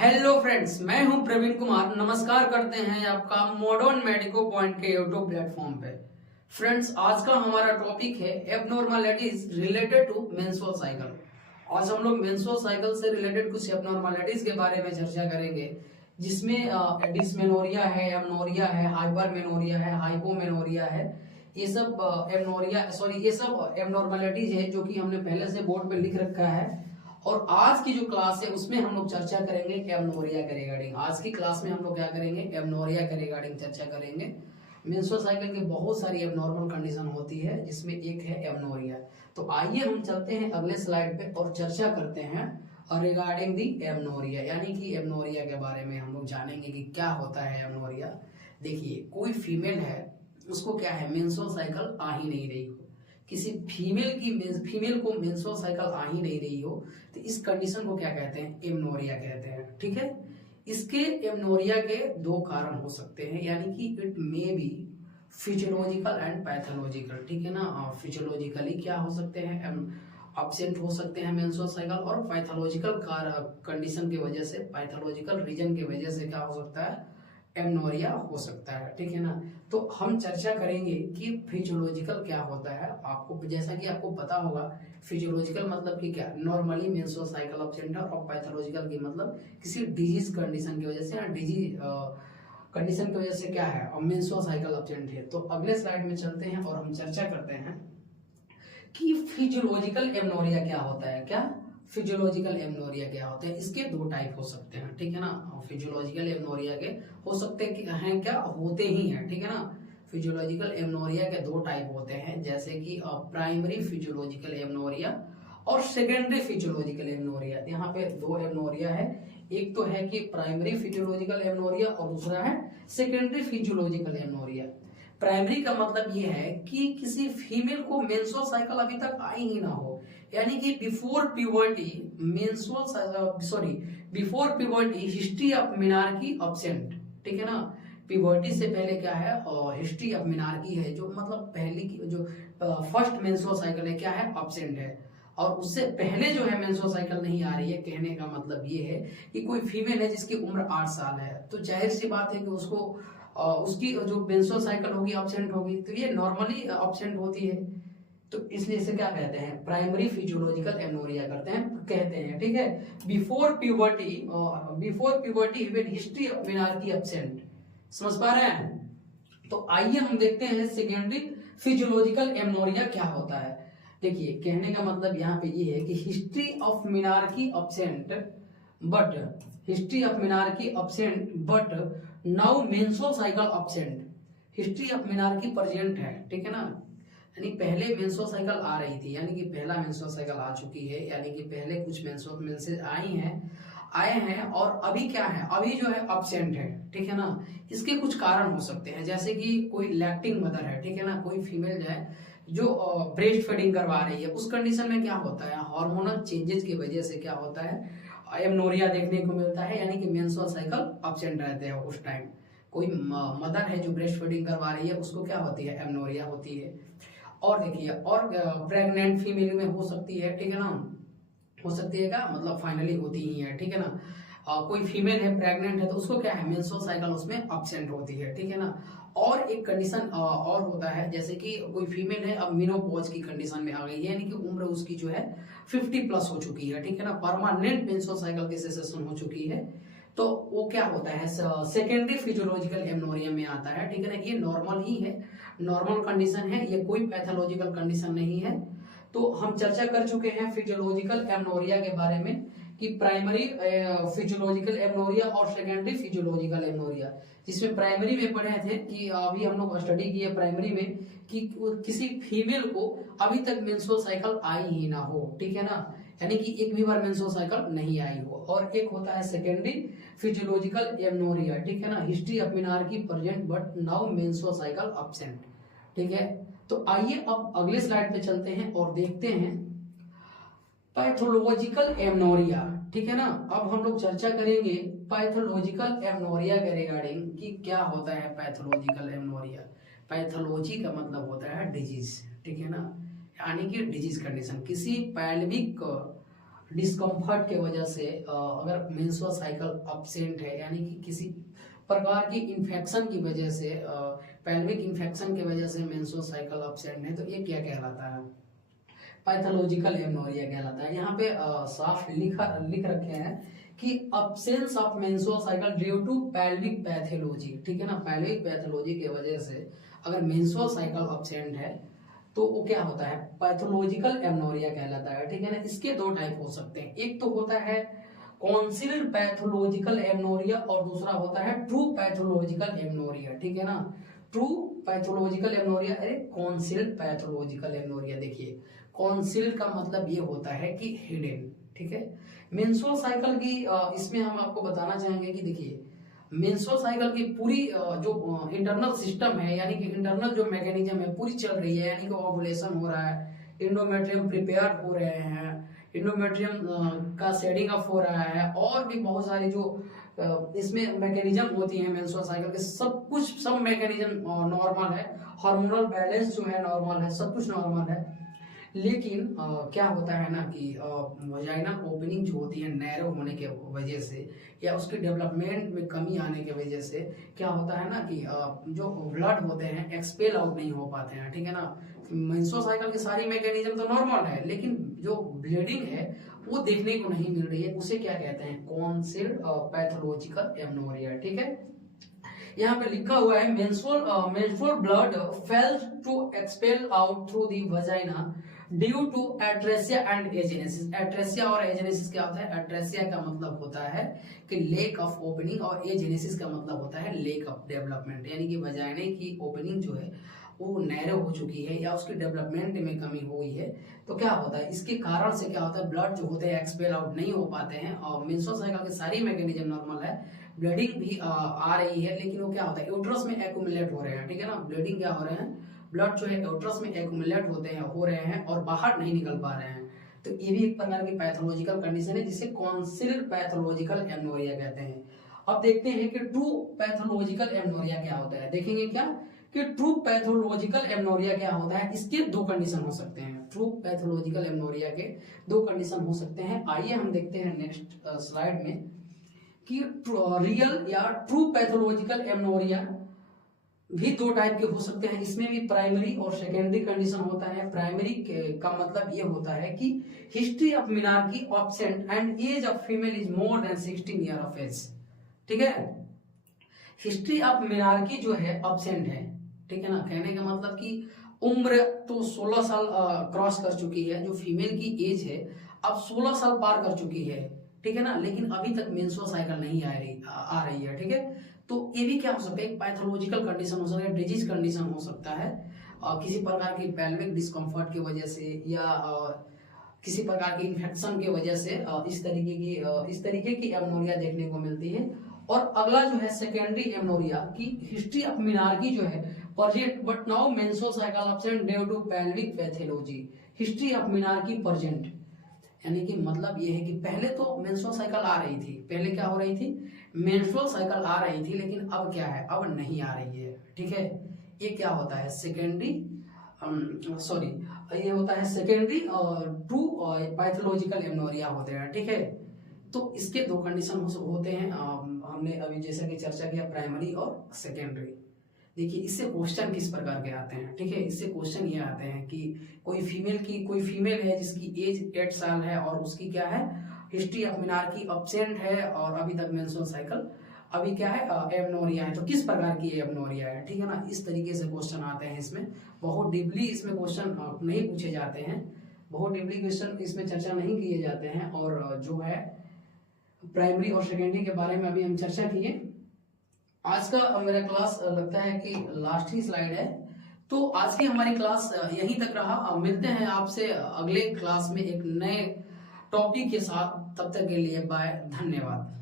Hello friends, मैं हूं प्रवीण कुमार। नमस्कार करते हैं आपका मॉडर्न मेडिको पॉइंट के यूट्यूब प्लेटफॉर्म पे। फ्रेंड्स, आज का हमारा टॉपिक है abnormalities related to menstrual cycle. आज हम लोग मेंस्ट्रुअल साइकिल से रिलेटेड कुछ एबनॉर्मलिटीज के बारे में चर्चा करेंगे, जिसमें डिस्मेनोरिया है, एमनोरिया है, हाइपरमेनोरिया है, हाइपोमेनोरिया है। ये सब एबनॉर्मलिटीज है जो कि हमने पहले से बोर्ड पे लिख रखा है। और आज की जो क्लास है उसमें हम लोग चर्चा करेंगे एमनोरिया के रिगार्डिंग। आज की क्लास में हम लोग क्या करेंगे, एमनोरिया के रिगार्डिंग चर्चा करेंगे। मेंस्ट्रुअल साइकिल की बहुत सारी एबनॉर्मल कंडीशन होती है, जिसमें एक है एमनोरिया। तो आइए हम चलते हैं अगले स्लाइड पे और चर्चा करते हैं रिगार्डिंग दी एमनोरिया, यानी कि एमनोरिया के बारे में हम लोग जानेंगे कि क्या होता है एमनोरिया। देखिए, कोई फीमेल है, उसको क्या है, मेंस्ट्रुअल साइकिल आ ही नहीं रही हो, किसी फीमेल को मेंस्ट्रुअल साइकिल आ ही नहीं रही हो, तो इस कंडीशन को क्या कहते हैं, एमनोरिया कहते हैं। ठीक है, इसके एमनोरिया के दो कारण हो सकते हैं, यानी कि it may be physiological and pathological. ठीक है ना, फिजियोलॉजिकली क्या हो सकते हैं, एब्सेंट हो सकते हैं मेंस्ट्रुअल साइकिल, और पैथोलॉजिकल कंडीशन की वजह से, पैथोलॉजिकल रीजन की वजह से क्या हो सकता है, एमनोरिया हो सकता है। ठीक है ना, तो हम चर्चा करेंगे कि फिजियोलॉजिकल क्या होता है। आपको जैसा कि आपको पता होगा, फिजियोलॉजिकल मतलब कि क्या, नॉर्मली मेंस्ट्रुअल साइकिल एब्सेंट है, और पैथोलॉजिकल की मतलब किसी डिजीज कंडीशन की वजह से या डिजीज कंडीशन की वजह से क्या है, मेंस्ट्रुअल साइकिल एब्सेंट है। तो अगले स्लाइड में चलते हैं और हम चर्चा करते हैं कि फिजियोलॉजिकल एमनोरिया क्या होता है। क्या फिजियोलॉजिकल एमनोरिया क्या होता है, इसके दो टाइप हो सकते हैं। ठीक है ना, फिजियोलॉजिकल एमनोरिया के हो सकते हैं, क्या होते ही हैं। ठीक है ना, फिजियोलॉजिकल एमनोरिया के दो टाइप होते हैं, जैसे कि प्राइमरी फिजियोलॉजिकल एमनोरिया और सेकेंडरी फिजियोलॉजिकल एमनोरिया। यहाँ पे दो एमनोरिया है, एक तो है कि प्राइमरी फिजियोलॉजिकल एमनोरिया और दूसरा है सेकेंडरी फिजियोलॉजिकल एमनोरिया। प्राइमरी का मतलब ये है कि किसी फीमेल को मेंस्ट्रुअल साइकिल अभी तक आई ही ना हो, यानी कि before puberty before puberty history of menarche absent. ठीक है ना, प्यूबर्टी से पहले क्या है, हिस्ट्री ऑफ मिनार्की है, जो मतलब पहले की जो फर्स्ट मेंस्ट्रुअल साइकिल है क्या है, एब्सेंट है। और उससे पहले जो है मेंस्ट्रुअल साइकिल नहीं आ रही है। कहने का मतलब ये है कि कोई फीमेल है जिसकी उम्र 8 साल है, तो जाहिर सी बात है कि उसको उसकी जो मेंस्ट्रुअल साइकिल होगी एब्सेंट होगी, तो ये नॉर्मली एब्सेंट होती है। तो इसलिए इसे क्या कहते हैं, प्राइमरी फिजियोलॉजिकल एमनोरिया कहते हैं। ठीक है, before puberty when history of menarche absent. समझ पा रहे हैं? तो आइए हम देखते हैं सेकेंडरी फिजियोलॉजिकल एमनोरिया क्या होता है। देखिए, कहने का मतलब यहाँ पे ये है कि history of menarche absent but now menstrual cycle absent. History of menarche present है। ठीक है ना, यानी पहले मेंस्ट्रुअल साइकिल आ रही थी, यानी कि पहला मेंस्ट्रुअल साइकिल आ चुकी है, यानी कि पहले कुछ मेंसेस आए हैं, और अभी क्या है, अभी जो है एब्सेंट है। ठीक है ना, इसके कुछ कारण हो सकते हैं, जैसे कि कोई लैक्टिंग मदर है। ठीक है ना, कोई फीमेल जो है जो ब्रेस्ट फीडिंग करवा रही है, उस कंडीशन में क्या होता है, हार्मोनल चेंजेस की वजह से क्या होता है, एमनोरिया देखने को मिलता है, यानी कि मेंस्ट्रुअल साइकिल एब्सेंट रहते हैं उस टाइम। कोई मदर है जो ब्रेस्ट फीडिंग करवा रही है, उसको क्या होती है, एमनोरिया होती है। और देखिए, और प्रेग्नेंट फीमेल में हो सकती है। ठीक है ना, हो सकती है क्या, मतलब फाइनली होती ही है। ठीक है ना, कोई फीमेल है प्रेग्नेंट है, तो उसको क्या है, मेंस्ट्रुअल साइकिल उसमें एब्सेंट होती है। ठीक है ना, और एक कंडीशन और होता है, जैसे कि कोई फीमेल है, अब मेनोपॉज की कंडीशन में आ गई है, यानी कि उम्र उसकी जो है 50 प्लस हो चुकी है। ठीक है ना, परमानेंट मेंस्ट्रुअल साइकिल की सेसेशन हो चुकी है, तो वो क्या होता है, सेकेंडरी फिजियोलॉजिकल एमनोरिया में आता है। ठीक है ना, ये नॉर्मल ही है, नॉर्मल कंडीशन है, ये कोई पैथोलॉजिकल कंडीशन नहीं है। तो हम चर्चा कर चुके हैं फिजियोलॉजिकल एमनोरिया के बारे में, कि प्राइमरी फिजियोलॉजिकल एमनोरिया और सेकेंडरी फिजियोलॉजिकल एमनोरिया। जिसमें प्राइमरी में पढ़े थे कि अभी हम लोग स्टडी किए प्राइमरी में कि किसी फीमेल को अभी तक मेंस्ट्रुअल साइकिल आई ही ना हो। ठीक है ना, यानी कि एक भी बार मेंस्ट्रुअल साइकिल नहीं आई हो। और एक होता है सेकेंडरी फिजियोलॉजिकल एमनोरिया। ठीक है ना, history of menarche present but now menstrual cycle absent. ठीक है, तो आइए अब अगले स्लाइड पे चलते हैं और देखते हैं पैथोलॉजिकल एमनोरिया। ठीक है ना, अब हम लोग चर्चा करेंगे पैथोलॉजिकल एमनोरिया के रिगार्डिंग कि क्या होता है पैथोलॉजिकल एमनोरिया। पैथोलॉजी का मतलब होता है डिजीज। ठीक है ना, यानी कि डिजीज कंडीशन, किसी पैल्विक डिस्कम्फर्ट के वजह से अगर मेंस्ट्रुअल साइकिल अब्सेंट है, यानी कि किसी प्रकार की इन्फेक्शन की वजह से, पेल्विक इन्फेक्शन की वजह से मेंस्ट्रुअल साइकिल अब्सेंट है, तो ये क्या कहलाता है? पैथोलॉजिकल एमनोरिया कहलाता है। यहाँ पे साफ लिख रखे हैं कि absence of menstrual cycle due to pelvic pathology, ठीक है ना, पेल्विक पैथोलॉजी की वजह से अगर मेंस्ट्रुअल साइकिल अब्सेंट है तो वो क्या होता है? पैथोलॉजिकल एमनोरिया कहलाता है, ठीक है ना। इसके दो टाइप हो सकते हैं, एक तो होता है कॉन्सिल्ड पैथोलॉजिकल एमनोरिया और दूसरा होता है ट्रू पैथोलॉजिकल एमनोरिया, ठीक है ना। ट्रू पैथोलॉजिकल एमनोरिया, अरे कॉन्सिल्ड पैथोलॉजिकल एमनोरिया। देखिए कॉन्सिल्ड का मतलब ये होता है कि हिडन, ठीक है। मेंस्ट्रुअल साइकिल की इसमें हम आपको बताना चाहेंगे कि देखिए मेंस्ट्रुअल साइकिल की पूरी जो इंटरनल सिस्टम है, यानी कि इंटरनल जो मैकेनिज्म है पूरी चल रही है, यानी कि ओवुलेशन हो रहा है, एंडोमेट्रियम प्रिपेयर हो रहे हैं, एंडोमेट्रियम का सेडिंग अप हो रहा है, और भी बहुत सारी जो इसमें मैकेनिज्म होती है मेंस्ट्रुअल साइकिल के, सब मैकेनिज्म नॉर्मल है, हार्मोनल बैलेंस जो है नॉर्मल है, सब कुछ नॉर्मल है। लेकिन क्या होता है ना कि वजाइना ओपनिंग जो होती है नैरो होने के वजह से या उसके डेवलपमेंट में कमी आने की वजह से क्या होता है ना कि जो ब्लड होते हैं एक्सपेल आउट नहीं हो पाते हैं, ठीक है ना। मेंस्ट्रुअल साइकिल की सारी मैकेनिज्म तो नॉर्मल है, लेकिन जो ब्लीडिंग है वो देखने को नहीं मिल रही है, उसे क्या कहते हैं? कॉन्सिल्ड पैथोलॉजिकल एमनोरिया, ठीक है। यहाँ पे लिखा हुआ है menstrual blood fails to expel out through the vagina due to atresia and agenesis. Atresia और एजेनेसिस क्या होता है? एट्रेसिया का मतलब होता है कि लेक ऑफ ओपनिंग, और एजेनेसिस का मतलब होता है लेक ऑफ डेवलपमेंट, यानी कि वजाइना की ओपनिंग जो है वो नैरो हो चुकी है या उसकी डेवलपमेंट में कमी हुई है। तो क्या होता है इसके कारण से? क्या होता है ब्लड जो होते हैं एक्सपेल आउट नहीं हो पाते हैं, और मेंस्ट्रुअल साइकिल के सारी मैकेनिज्म नॉर्मल है, ब्लीडिंग भी आ रही है, लेकिन वो क्या होता है यूट्रस में एक्यूमुलेट हो रहे हैं, ठीक है ना। ब्लीडिंग क्या हो रहे हैं? ब्लड जो है यूट्रस में एक्यूमुलेट हो रहे हैं और बाहर नहीं निकल पा रहे हैं। तो ये भी एक प्रकार की पैथोलॉजिकल कंडीशन है जिसे कॉन्सिल्ड पैथोलॉजिकल एमनोरिया कहते हैं। अब देखते हैं कि ट्रू पैथोलॉजिकल एमनोरिया क्या होता है। देखेंगे क्या कि ट्रू पैथोलॉजिकल एमनोरिया क्या होता है। इसके दो कंडीशन हो सकते हैं। ट्रू पैथोलॉजिकल एमनोरिया के दो कंडीशन हो सकते हैं। आइए हम देखते हैं नेक्स्ट स्लाइड में कि रियल या ट्रू पैथोलॉजिकल एमनोरिया भी दो टाइप के हो सकते हैं। इसमें भी प्राइमरी और सेकेंडरी कंडीशन होता है। प्राइमरी का मतलब ये होता है कि history of menarche absent and age of female is more than 16 year of age, ठीक है। हिस्ट्री ऑफ मिनार्की जो है एब्सेंट है, ठीक है ना। कहने का मतलब कि उम्र तो 16 साल क्रॉस कर चुकी है, जो फीमेल की एज है अब 16 साल पार कर चुकी है, ठीक है ना, लेकिन अभी तक मेंस्ट्रुअल साइकिल नहीं आ रही है, ठीक है। तो ये भी क्या हो सकता है? एक पैथोलॉजिकल कंडीशन हो सकता है, डिजीज कंडीशन हो सकता है, किसी प्रकार की पेल्विक डिस्कम्फर्ट की वजह से या किसी प्रकार की इन्फेक्शन की वजह से इस तरीके की एमनोरिया देखने को मिलती है। और अगला जो है सेकेंडरी एमनोरिया की हिस्ट्री ऑफ मिनार्की जो है present but now menstrual cycle absent due to pelvic pathology. History of menarche present, यानी कि मतलब ये है कि पहले तो मेंस्ट्रुअल साइकिल आ रही थी, पहले क्या हो रही थी? मेंस्ट्रुअल साइकिल आ रही थी, लेकिन अब क्या है? अब नहीं आ रही है, ठीक है। ये क्या होता है? सेकेंडरी ये होता है सेकेंडरी टू पैथोलॉजिकल एमनोरिया होते हैं, ठीक है। तो इसके दो कंडीशन होते हैं। हमने अभी जैसा कि चर्चा किया प्राइमरी और सेकेंडरी। देखिए इससे क्वेश्चन किस प्रकार के आते हैं, ठीक है। इससे क्वेश्चन ये आते हैं कि कोई फीमेल है जिसकी एज 8 साल है और उसकी क्या है? हिस्ट्री ऑफ मिनार्की एब्सेंट है और अभी तक मेंस्ट्रुअल साइकिल अभी क्या है? एमनोरिया है। तो किस प्रकार की एमनोरिया है, ठीक है ना। इस तरीके से क्वेश्चन आते हैं। इसमें बहुत डीपली इसमें क्वेश्चन नहीं पूछे जाते हैं, बहुत डीपली क्वेश्चन इसमें चर्चा नहीं किए जाते हैं। और जो है प्राइमरी और सेकेंडरी के बारे में अभी हम चर्चा किए। आज का मेरा क्लास लगता है कि लास्ट ही स्लाइड है, तो आज की हमारी क्लास यहीं तक रहा। मिलते हैं आपसे अगले क्लास में एक नए टॉपिक के साथ। तब तक के लिए बाय, धन्यवाद।